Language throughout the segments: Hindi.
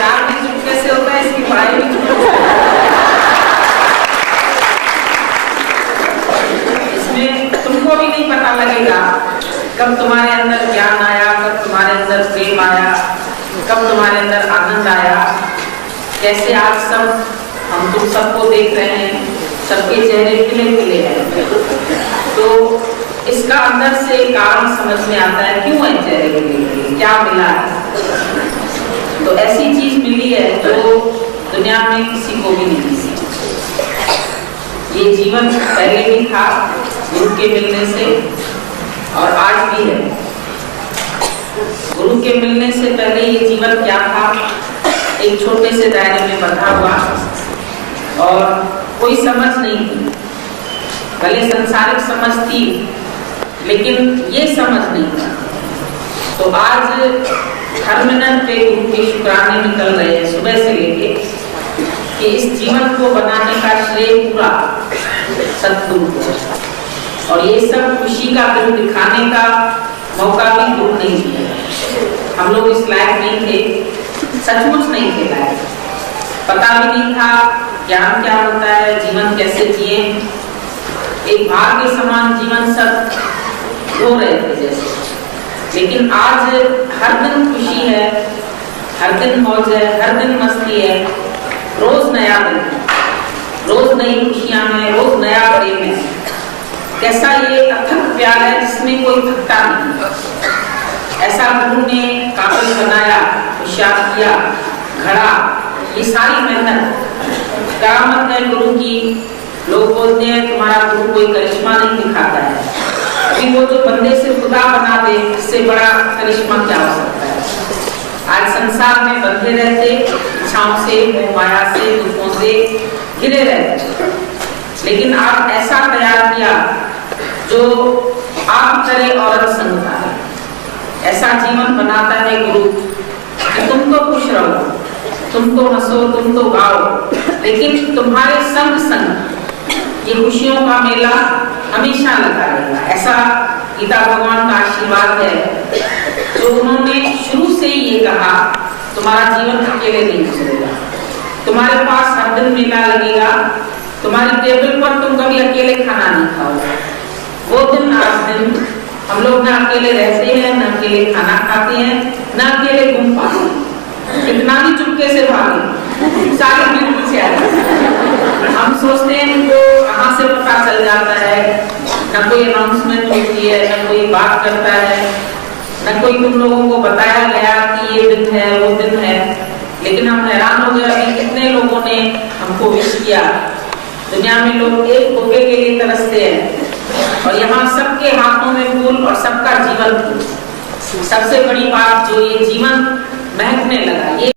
प्रचार भी चुपके से होता है, इसकी पढ़ाई भी चुपके से। इसमें तुमको भी नहीं पता लगेगा कब तुम्हारे अंदर ज्ञान आया, कब तुम्हारे अंदर प्रेम आया, कब तुम्हारे अंदर आनंद आया। कैसे आज सब हम तुम सबको देख रहे हैं, सबके चेहरे खिले खिले हैं, तो इसका अंदर से कारण समझ में आता है क्यों है चेहरे खिले खिले, क्या मिला है। तो ऐसी चीज मिली है जो दुनिया में किसी को भी नहीं मिली। ये जीवन पहले भी था गुरु के मिलने से और आज भी है। गुरु के मिलने से पहले ये जीवन क्या था, एक छोटे से दायरे में बंधा हुआ और कोई समझ नहीं थी। भले संसारिक समझ थी लेकिन ये समझ नहीं था। तो आज हर मिनट पे गुरु के शुक्राने निकल रहे हैं सुबह से लेके कि इस जीवन को बनाने का श्रेय पूरा सतगुरु को, और ये सब खुशी का दिन दिखाने का मौका भी गुरु नहीं दिया। हम लोग इस लायक नहीं थे, सचमुच नहीं थे लायक। पता भी नहीं था ज्ञान क्या होता है, जीवन कैसे जिए। एक भाग के समान जीवन सब हो रहे थे जैसे। लेकिन आज हर दिन खुशी है, हर दिन मौज है, हर दिन मस्ती है, रोज नया दिन है, रोज नई खुशियां हैं, रोज नया प्रेम है। कैसा ये अथक प्यार है जिसमें कोई थकता नहीं। ऐसा गुरु ने कागज बनाया, होशियार किया, घड़ा, ये सारी मेहनत करामत है गुरु की। लोग बोलते हैं तुम्हारा गुरु कोई करिश्मा नहीं दिखाता है। अभी वो जो बंदे से खुदा बना दे, इससे बड़ा करिश्मा क्या हो सकता है। आज संसार में बंधे रहते, इच्छाओं से, मोह माया से, दुखों से घिरे रहते, लेकिन आप ऐसा तैयार किया जो आप करे और संग है। ऐसा जीवन बनाता है गुरु कि तुम तो खुश रहो, तुम तो हंसो, तुम तो गाओ, लेकिन तुम्हारे संग संग ये खुशियों का मेला हमेशा लगा रहेगा। ऐसा गीता भगवान का आशीर्वाद है जो उन्होंने शुरू से ही ये कहा, तुम्हारा जीवन अकेले नहीं गुजरेगा, तुम्हारे पास हर दिन मेला लगेगा, तुम्हारी टेबल पर तुम कभी अकेले खाना नहीं खाओगे। वो दिन आज दिन हम लोग ना अकेले रहते हैं, ना अकेले खाना खाते हैं, ना अकेले घूम पाते हैं। कितना भी चुपके से भागे, सारे दिन पीछे आते। हम सोचते हैं इनको कहाँ से पता चल जाता है, ना कोई अनाउंसमेंट होती है, ना कोई बात करता है, ना कोई तुम लोगों को बताया गया कि ये दिन है, वो दिन है। लेकिन हम हैरान हो गए अभी कितने लोगों ने हमको विश किया। दुनिया में लोग एक धोखे के लिए तरसते हैं और यहाँ सबके हाथों में फूल और सबका जीवन फूल। सबसे बड़ी बात जो ये जीवन महकने लगा, ये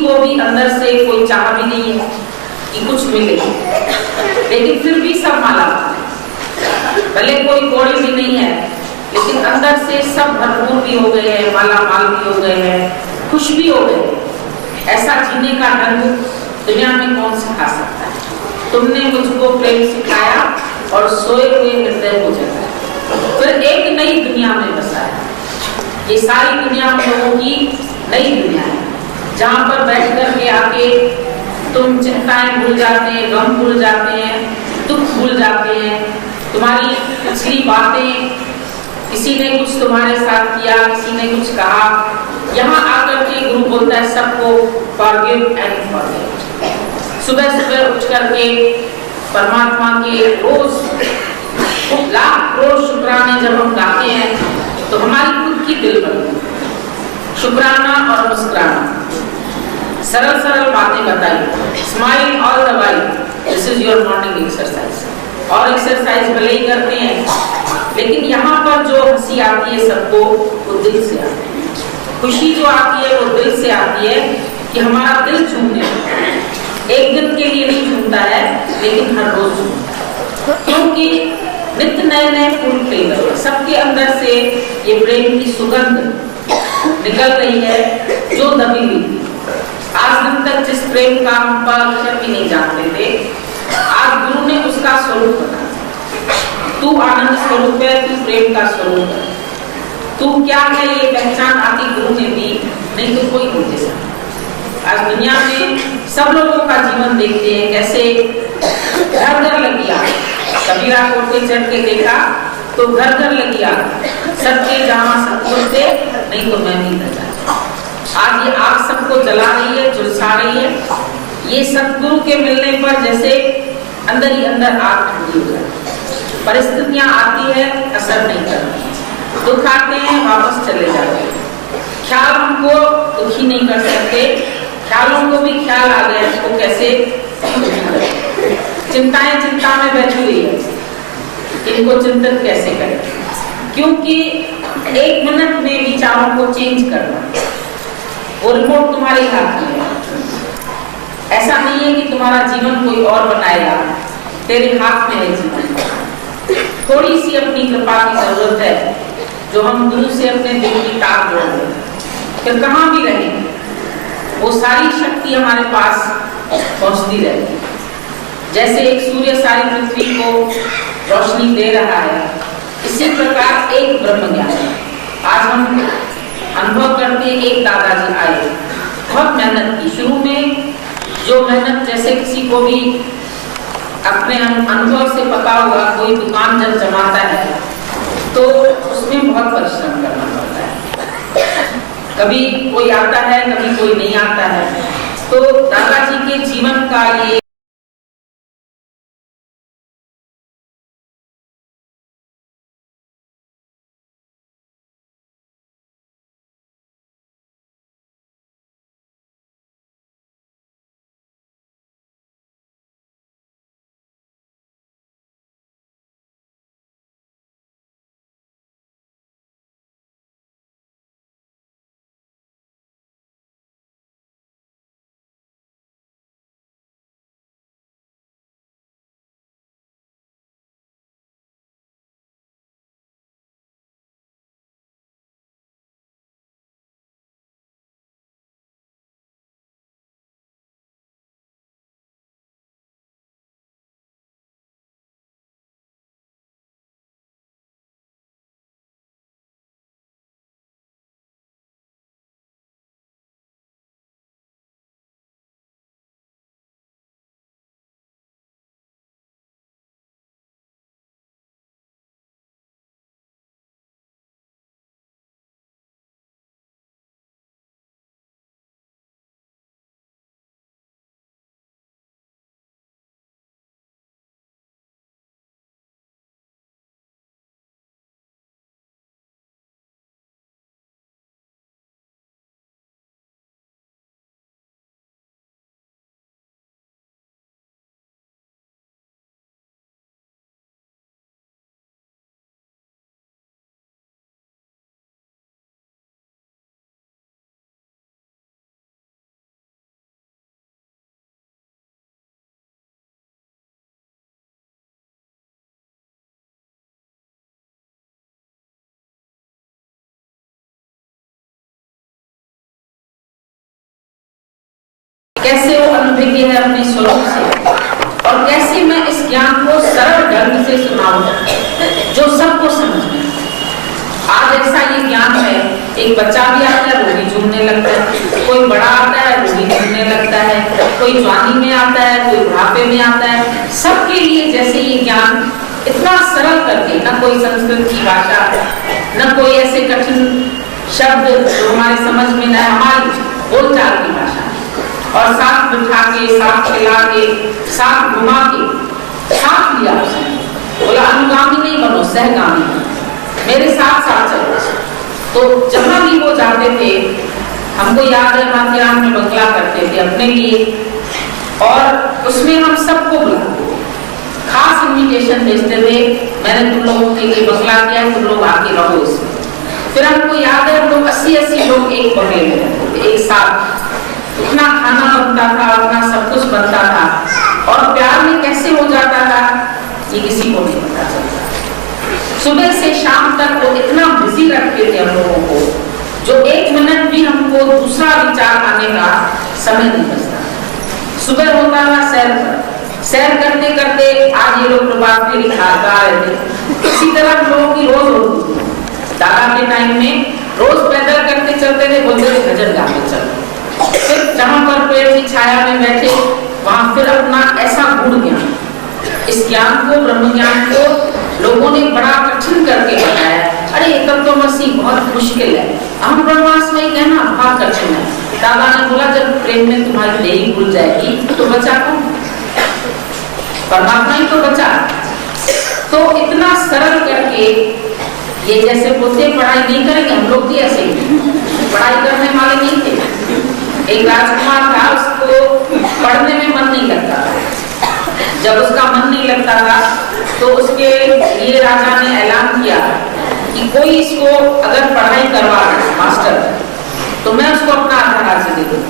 को भी अंदर से कोई चाह भी नहीं है कि कुछ मिले, लेकिन फिर भी सब माला माल है। भले कोई कौड़ी भी नहीं है, लेकिन अंदर से सब भरपूर भी हो गए हैं, माला माल भी हो गए हैं, खुश भी हो गए। ऐसा जीने का ढंग दुनिया में कौन सिखा सकता है? तुमने मुझको प्रेम सिखाया और सोए हुए हृदय को जगाया, फिर एक नई दुनिया में बसाया। ये सारी दुनिया हम लोगों की नई दुनिया है, जहाँ पर बैठ कर के आके तुम चिंताएं भूल जाते हैं, गम भूल जाते हैं, दुख भूल जाते हैं, तुम्हारी पिछली बातें, किसी ने कुछ तुम्हारे साथ किया, किसी ने कुछ कहा, यहाँ आकर के गुरु बोलता है सबको फॉरगिव एंड फॉरगेट। सुबह सुबह उठ करके परमात्मा के रोज लाख रोज शुक्राने जब हम गाते हैं तो हमारी खुद की दिल बनती है। शुक्राना और मुस्कुराना, सरल सरल बातें बताइए, smile all the while, this is your morning exercise. और एक्सरसाइज भले ही करते हैं, लेकिन यहाँ पर जो हंसी आती है सबको, वो दिल से आती है। खुशी जो आती है वो दिल से आती है कि हमारा दिल झूमने लगता है। एक दिन के लिए नहीं झूमता है, लेकिन हर रोज झूमता है, क्योंकि नित्य नए नए फूल खिल रहे हैं। सबके अंदर से ये प्रेम की सुगंध निकल रही है जो दबी हुई थी। आज दिन तक जिस प्रेम का हम पर भी नहीं जानते थे, आज गुरु ने उसका स्वरूप बना। तू आनंद स्वरूप है, तू प्रेम का स्वरूप है, तू क्या है ये पहचान आती गुरु ने दी, नहीं तो कोई नहीं दे सकता। आज दुनिया में सब लोगों का जीवन देखते हैं, कैसे घर घर लगी आग। कबीरा कोट पे चढ़ के देखा तो घर घर लगी आग, सबके जहाँ सतगुरु थे, नहीं तो मैं भी न जाता। आज ये आग सबको जला रही है, झुलसा रही है। ये सतगुरु के मिलने पर जैसे अंदर ही अंदर आग ठंडी हो जाती। परिस्थितियां आती है, असर नहीं करती, दुख आते हैं, वापस चले जाते हैं। ख्याल हमको दुखी नहीं कर सकते, ख्यालों को भी ख्याल आ गया इसको कैसे। चिंताएं चिंता में बैठी हुई है, इनको चिंतन कैसे करें, क्योंकि एक मिनट में विचारों को चेंज करना, वो रिमोट तुम्हारे हाथ में है। ऐसा नहीं है कि तुम्हारा जीवन कोई और बनाएगा, तेरे हाथ में है जीवन। थोड़ी सी अपनी कृपा की जरूरत है, जो हम गुरु से अपने दिल की ताक जोड़ दें, फिर कहाँ भी रहें वो सारी शक्ति हमारे पास पहुंचती रहेगी। जैसे एक सूर्य सारी पृथ्वी को रोशनी दे रहा है, इसी प्रकार एक ब्रह्म ज्ञान। आज हम अनुभव करते, एक दादाजी आए, बहुत मेहनत की। शुरू में जो मेहनत, जैसे किसी को भी अपने अनुभव से पता होगा, कोई दुकान जब जमाता है तो उसमें बहुत परिश्रम करना पड़ता है। कभी कोई आता है, कभी कोई नहीं आता है। तो दादाजी के जीवन का ये कैसे वो अनुभवी है अपने स्वरूप से, और कैसे मैं इस ज्ञान को सरल ढंग से सुनाऊं जो सबको समझ में। आज ऐसा ये ज्ञान है, एक बच्चा भी आता है वो भी झूमने लगता है, कोई बड़ा आता है वो भी झूमने लगता है, कोई जवानी में आता है, कोई बुढ़ापे में आता है, सबके लिए जैसे ये ज्ञान इतना सरल करके, न कोई संस्कृत की भाषा, न कोई ऐसे कठिन शब्द जो हमारे समझ में न, हमारी बोलचाल की भाषा, और साथ बिठा के, साथ खिला के, साथ घुमा के, साथ लिया उसने, बोला अनुगामी नहीं बनो, सहगामी बनो, मेरे साथ साथ चलो। तो जहां भी वो जाते थे, हमको याद है माथेरान में बंगला करते थे अपने लिए, और उसमें हम सबको बुलाते थे, खास इन्विटेशन भेजते थे, मैंने तुम लोगों के लिए बंगला किया, तुम लोग आके रहो इसमें। फिर हमको याद है हम लोग 80-80 लोग एक बंगले में रहते थे, एक साथ, इतना खाना बनता था, इतना सब कुछ बनता था, और प्यार में कैसे हो जाता था ये किसी को नहीं पता चलता। सुबह से शाम तक वो इतना बिजी रखते थे हम लोगों को, जो 1 मिनट भी हमको दूसरा विचार आने का समय नहीं बचता। सुबह होता था सैर करते करते, आज ये लोग प्रभात फेरी खा रहे थे, इसी तरह हम लोगों की रोज होती थी। दादा के टाइम में रोज पैदल करते चलते थे, बोलते थे भजन गाते चलो, फिर जहां पर पेड़ की छाया में बैठे वहां फिर अपना ऐसा गुण ज्ञान, इस ज्ञान को, ब्रह्म ज्ञान को लोगों ने बड़ा कठिन करके बताया। अरे तत्वमसी बहुत मुश्किल है, हम ब्रह्मास्मि कहना बहुत कठिन है। दादा ने बोला जब प्रेम में तुम्हारी देही भूल जाएगी तो बचा कौन? परमात्मा ही तो बचा। तो इतना सरल करके, ये जैसे बोलते पढ़ाई नहीं करेंगे, हम लोग भी ऐसे ही पढ़ाई करने वाले नहीं थे। एक राजकुमार था, उसको पढ़ने में मन नहीं लगता था। जब उसका मन नहीं लगता था तो उसके लिए राजा ने ऐलान किया कि कोई इसको अगर पढ़ाई करवा मास्टर, तो मैं उसको अपना आधा राज्य दे दूं।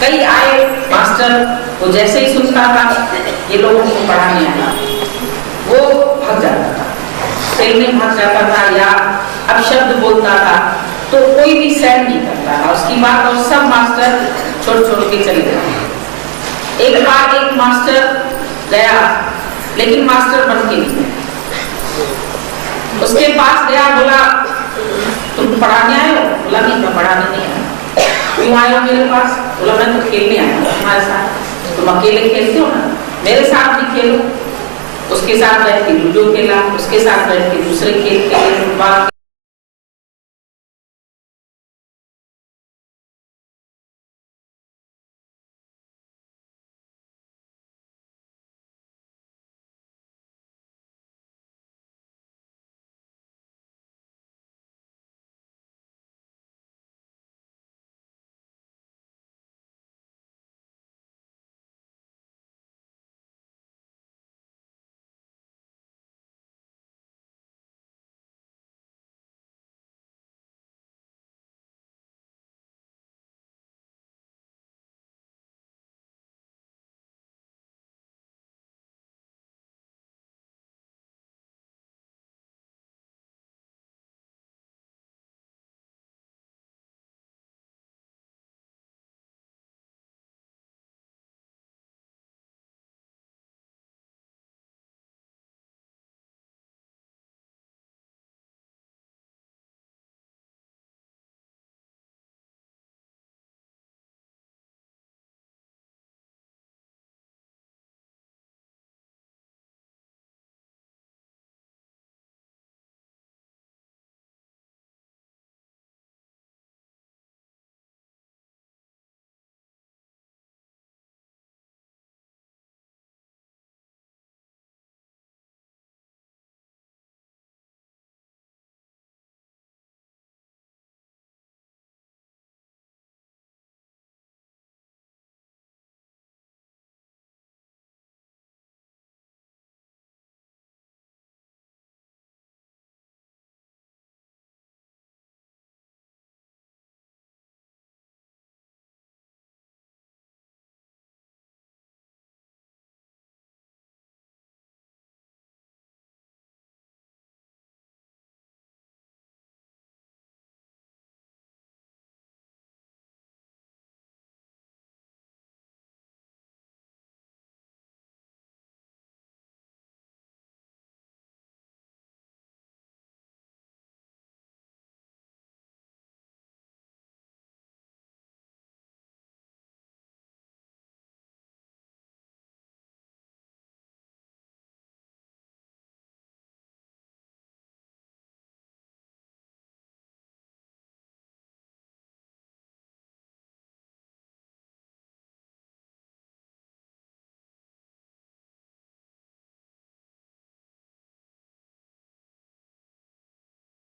कई आए मास्टर, वो जैसे ही सुनता था ये लोगों को पढ़ाने आया, वो भाग जाता था, खेलने भाग जाता था, या अपशब्द बोलता था, तो कोई भी सहन नहीं करता था उसकी बात, और सब मास्टर छोड़ के चले गए। एक बार एक मास्टर गया, लेकिन मास्टर बन के नहीं, उसके पास गया, बोला तुम पढ़ाने आए हो? बोला नहीं, मैं पढ़ाने नहीं आया। क्यों आए हो मेरे पास? बोला मैं तो खेलने आया हूँ तुम्हारे साथ। तुम अकेले खेलते हो ना, मेरे साथ भी खेलो। उसके साथ बैठ के लूडो खेला, उसके साथ बैठ के दूसरे खेल खेले,